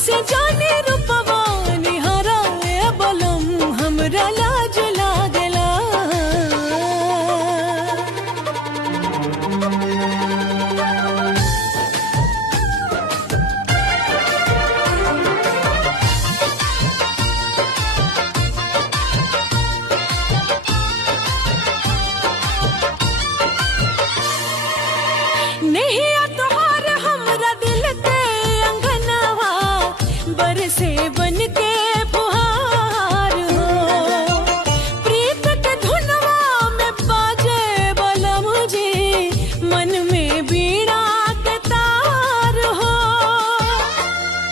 ऐसे जाने रूपवा निहारा ए बलम हमरा लाज लागला। नहीं तोहार हमरा दिल के अंगनवा बरसे